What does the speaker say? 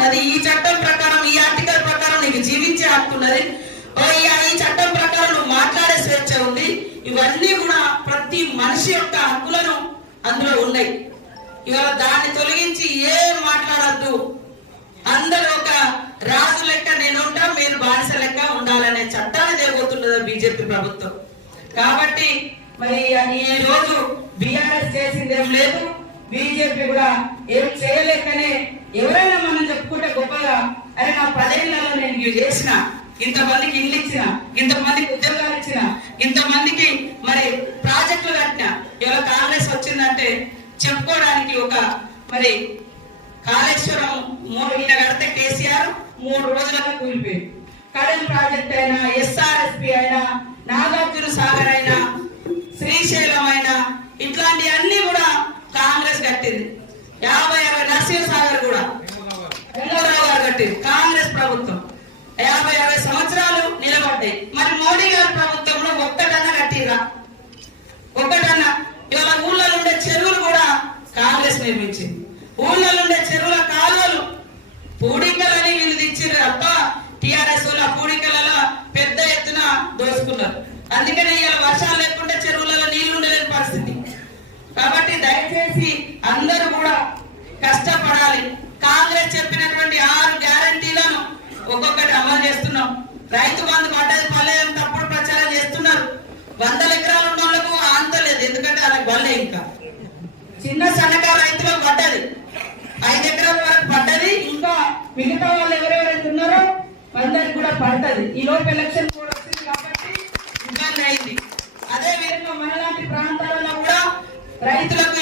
ఉన్నది ఈ చట్టం ప్రకారం ఈ ఆర్టికల్ ప్రకారం నీకు జీవించే హక్కు ఉన్నది ఈ చట్టం ప్రకారం నువ్వు మాట్లాడే స్వేచ్ఛ ఉంది. ఇవన్నీ కూడా ప్రతి మనిషి యొక్క హక్కులను అందులో ఉన్నాయి. ఇవాళ దాన్ని తొలగించి ఏం మాట్లాడద్దు. అందరూ ఒక రాజు లెక్క నేను ఉంటా మీరు బానిస లెక్క ఉండాలనే చట్టాన్ని తేబోతున్నది బీజేపీ ప్రభుత్వం. కాబట్టి మరి ఈ రోజు బీఆర్ఎస్ చేసింది ఏం లేదు. బీజేపీ కూడా ఏం చేయలేకనే ఎవరైనా మనం చెప్పుకుంటే గొప్పగా అరే నా పదేళ్ళలో నేను ఇవి చేసిన ఇంతమందికి ఇల్లు ఇచ్చిన ఇంతమందికి ఉద్యోగాలు ఇచ్చిన ఇంతమందికి మరి ప్రాజెక్టులు కట్టిన ఎవరో కాంగ్రెస్ వచ్చిందంటే చెప్పుకోవడానికి ఒక మరి కాళేశ్వరం మూడు ఇళ్ళ కడితే కేసీఆర్ మూడు రోజులకు కూలిపోయింది. కడల్ ప్రాజెక్ట్ అయినా ఎస్ఆర్ఎస్పి అయినా నాగార్జున సాగర్ అయినా శ్రీశైలం అయినా ఇట్లాంటి అన్ని కూడా కాంగ్రెస్ కట్టింది. యాభై అరవై నరసింహ సాగర్ కూడా. వెంగళరావు గారు కట్టింది. కాంగ్రెస్ ప్రభుత్వం. యాభై అరవై సంవత్సరాలు నిలబడ్డాయి. మరి మోడీ గారి ప్రభుత్వంలో ఒక్కటన్నా కట్టిరా ఒక్కటన్నా. ఇవాళ ఊళ్ళలో ఉండే చెరువులు కూడా కాంగ్రెస్ నిర్మించింది. ఊళ్ళలో ఉండే చెరువుల కాలువలు పూడికలని వీళ్ళు తెచ్చారు తప్ప టిఆర్ఎస్ పూడికలలో పెద్ద ఎత్తున దోసుకున్నారు. అందుకనే ఇవాళ వర్షాలు దయచేసి అందరూ కూడా కష్టపడాలి. కాంగ్రెస్ చెప్పినటువంటి ఆరు గ్యారంటీలను ఒక్కొక్కటి అమలు చేస్తున్నాం. రైతు బంధు పడ్డది పల్లెని తప్పుడు ప్రచారం చేస్తున్నారు. వందల ఎకరాలు ఉన్న వాళ్ళకు అంత లేదు. ఎందుకంటే వాళ్ళకి వల్లే ఇంకా. చిన్న సన్నకారు రైతులకు పడ్డది. ఐదు ఎకరాల వరకు పడ్డది. ఇంకా మిగతా వాళ్ళు ఎవరెవరైతే ఉన్నారో అందరికి కూడా పడ్డది. ఈ లోపు ఎలక్షన్ కూడా వచ్చింది కాబట్టి ఇబ్బంది అయింది. అదే విధంగా మనలాంటి ప్రాంతాలలో కూడా రైతులకు